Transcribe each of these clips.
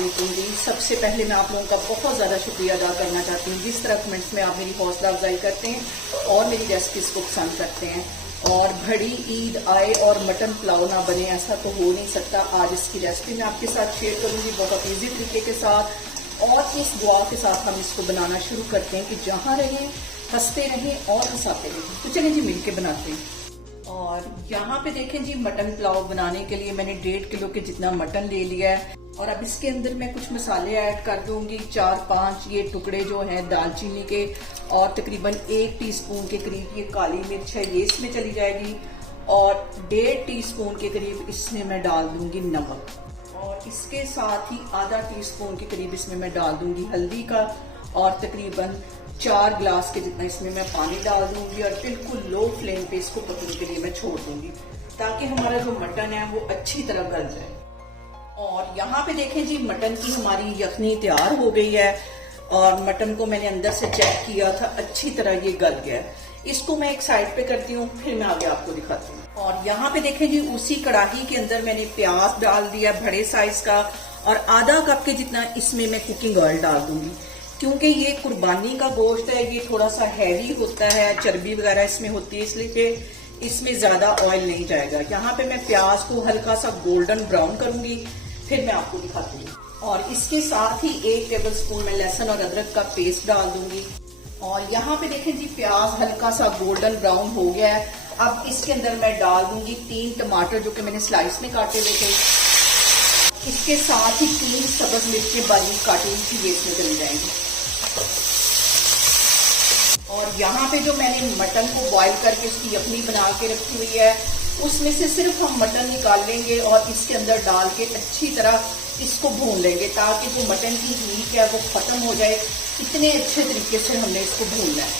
वालेकुम। सबसे पहले मैं आप लोगों का बहुत ज़्यादा शुक्रिया अदा करना चाहती हूँ जिस तरह कमेंट्स में आप मेरी हौसला अफजाई करते हैं और मेरी रेसिपीज़ को पसंद करते हैं। और घड़ी ईद आए और मटन पुलाव ना बने, ऐसा तो हो नहीं सकता। आज इसकी रेसिपी मैं आपके साथ शेयर करूँगी बहुत ईजी तरीके के साथ, और इस दुआ के साथ हम इसको बनाना शुरू करते हैं कि जहाँ रहें हंसते रहें और हंसाते रहें। तो चलिए जी मिलके बनाते हैं। और यहाँ पे देखें जी, मटन पुलाव बनाने के लिए मैंने 1.5 किलो के जितना मटन ले लिया है। और अब इसके अंदर मैं कुछ मसाले ऐड कर दूंगी। 4-5 ये टुकड़े जो हैं दालचीनी के, और तकरीबन 1 टीस्पून के करीब ये काली मिर्च है, ये इसमें चली जाएगी। और 1.5 टीस्पून के करीब इसमें मैं डाल दूंगी नमक, और इसके साथ ही आधा टीस्पून के करीब इसमें मैं डाल दूंगी हल्दी का, और तकरीबन 4 गिलास के जितना इसमें मैं पानी डाल दूंगी। और बिल्कुल लो फ्लेम पे इसको पकने के लिए मैं छोड़ दूंगी ताकि हमारा जो मटन है वो अच्छी तरह गल जाए। और यहाँ पे देखें जी, मटन की हमारी यखनी तैयार हो गई है, और मटन को मैंने अंदर से चेक किया था, अच्छी तरह ये गल गया है। इसको मैं एक साइड पे करती हूँ, फिर मैं आगे आपको दिखाती हूँ। और यहाँ पे देखें जी, उसी कढ़ाई के अंदर मैंने प्याज डाल दिया बड़े साइज का, और आधा कप के जितना इसमें मैं कुकिंग ऑयल डाल दूंगी। क्योंकि ये कुर्बानी का गोश्त है, ये थोड़ा सा हैवी होता है, चर्बी वगैरह इसमें होती है, इसलिए इसमें ज्यादा ऑयल नहीं जाएगा। यहाँ पे मैं प्याज को हल्का सा गोल्डन ब्राउन करूंगी, फिर मैं आपको दिखाती हूँ। और इसके साथ ही 1 टेबल स्पून में लहसुन और अदरक का पेस्ट डाल दूंगी। और यहाँ पे देखें जी, प्याज हल्का सा गोल्डन ब्राउन हो गया है। अब इसके अंदर मैं डाल दूंगी 3 टमाटर जो कि मैंने स्लाइस में काटे हुए थे। इसके साथ ही 3 सब्ज मिर्चें बारीक काटी हुई थी, ये इसमें चली जाएंगी। और यहाँ पे जो मैंने मटन को बॉईल करके उसकी यखनी बना के रखी हुई है, उसमें से सिर्फ हम मटन निकाल लेंगे और इसके अंदर डाल के अच्छी तरह इसको भून लेंगे ताकि जो मटन की हीट है वो खत्म हो जाए। इतने अच्छे तरीके से हमने इसको भूनना है,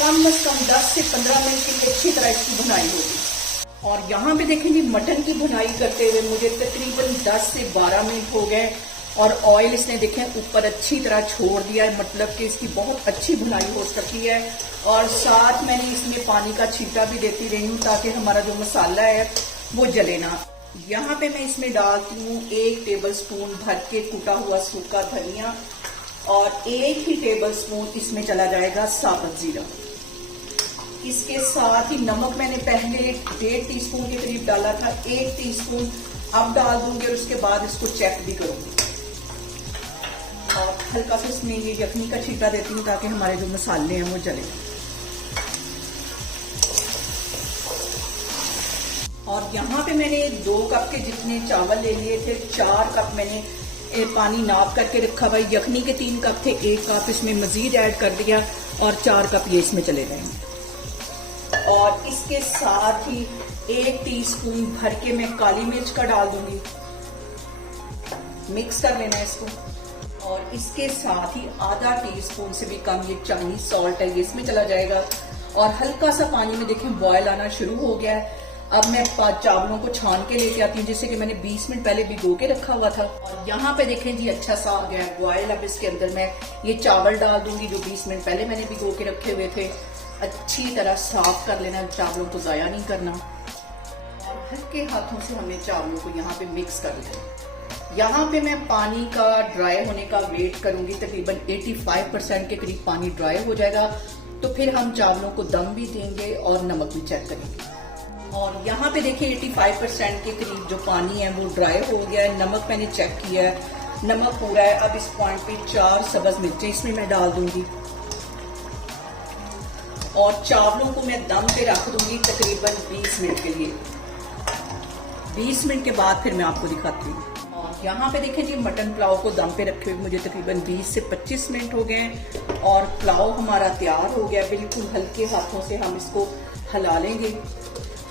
कम से कम 10 से 15 मिनट के लिए अच्छी तरह इसकी भुनाई होगी। और यहाँ पे देखेंगे, मटन की भुनाई करते हुए मुझे तकरीबन 10 से 12 मिनट हो गए, और ऑयल इसने देखें ऊपर अच्छी तरह छोड़ दिया है, मतलब कि इसकी बहुत अच्छी भुनाई हो सकती है। और साथ मैंने इसमें पानी का छींटा भी देती रही हूँ ताकि हमारा जो मसाला है वो जले ना। यहाँ पे मैं इसमें डालती हूँ 1 टेबल स्पून भर के कुटा हुआ सूखा धनिया, और 1 ही टेबल स्पून इसमें चला जाएगा साबुत जीरा। इसके साथ ही नमक मैंने पहले 1.5 टीस्पून के करीब डाला था, 1 टीस्पून अब डाल दूंगी, और उसके बाद इसको चेक भी करूंगी। और हल्का सा इसमें ये यखनी का छींटा देती हूँ ताकि हमारे जो मसाले हैं वो जले। और यहाँ पे मैंने 2 कप के जितने चावल ले लिए थे, 4 कप मैंने पानी नाप करके रखा हुआ। यखनी के 3 कप थे, 1 कप इसमें मजीद ऐड कर दिया, और 4 कप ये इसमें चले जाएंगे। और इसके साथ ही 1 टीस्पून भर के मैं काली मिर्च का डाल दूंगी, मिक्स कर लेना है इसको। और इसके साथ ही आधा टीस्पून से भी कम ये चाइनीज सॉल्ट है, ये इसमें चला जाएगा। और हल्का सा पानी में देखें बॉयल आना शुरू हो गया है। अब मैं चावलों को छान के लेके आती हूँ, जिससे कि मैंने 20 मिनट पहले भिगो के रखा हुआ था। और यहाँ पे देखें जी, अच्छा सा आ गया है बॉयल। अब इसके अंदर मैं ये चावल डाल दूंगी जो 20 मिनट पहले मैंने भिगो के रखे हुए थे। अच्छी तरह साफ कर लेना, चावलों को ज़ाया नहीं करना, और हल्के हाथों से हमने चावलों को यहाँ पे मिक्स कर लेना। यहाँ पे मैं पानी का ड्राई होने का वेट करूंगी, तकरीबन 85% के करीब पानी ड्राई हो जाएगा, तो फिर हम चावलों को दम भी देंगे और नमक भी चेक करेंगे। और यहाँ पे देखिए 85% के करीब जो पानी है वो ड्राई हो गया है। नमक मैंने चेक किया है, नमक पूरा है। अब इस पॉइंट पे 4 सब्ज मिर्चें इसमें मैं डाल दूंगी, और चावलों को मैं दम पे रख दूंगी तकरीबन 20 मिनट के लिए। 20 मिनट के बाद फिर मैं आपको दिखाती हूँ। और यहाँ पे देखें जी, मटन पुलाव को दम पे रखे हुए मुझे तकरीबन 20 से 25 मिनट हो गए, और पुलाव हमारा तैयार हो गया। बिल्कुल हल्के हाथों से हम इसको हिला लेंगे,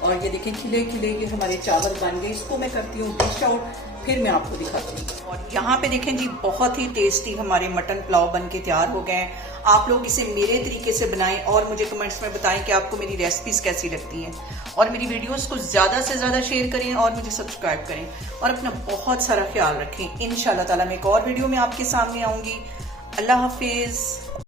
और ये देखें खिले खिले ये हमारे चावल बन गए। इसको मैं करती हूँ डिश आउट, फिर मैं आपको दिखाती हूँ। और यहाँ पे देखें जी, बहुत ही टेस्टी हमारे मटन पुलाव बन के तैयार हो गए हैं। आप लोग इसे मेरे तरीके से बनाएं और मुझे कमेंट्स में बताएं कि आपको मेरी रेसिपीज कैसी लगती हैं। और मेरी वीडियोस को ज़्यादा से ज़्यादा शेयर करें और मुझे सब्सक्राइब करें, और अपना बहुत सारा ख्याल रखें। इंशाल्लाह ताला मैं एक और वीडियो में आपके सामने आऊँगी। अल्लाह हाफिज़।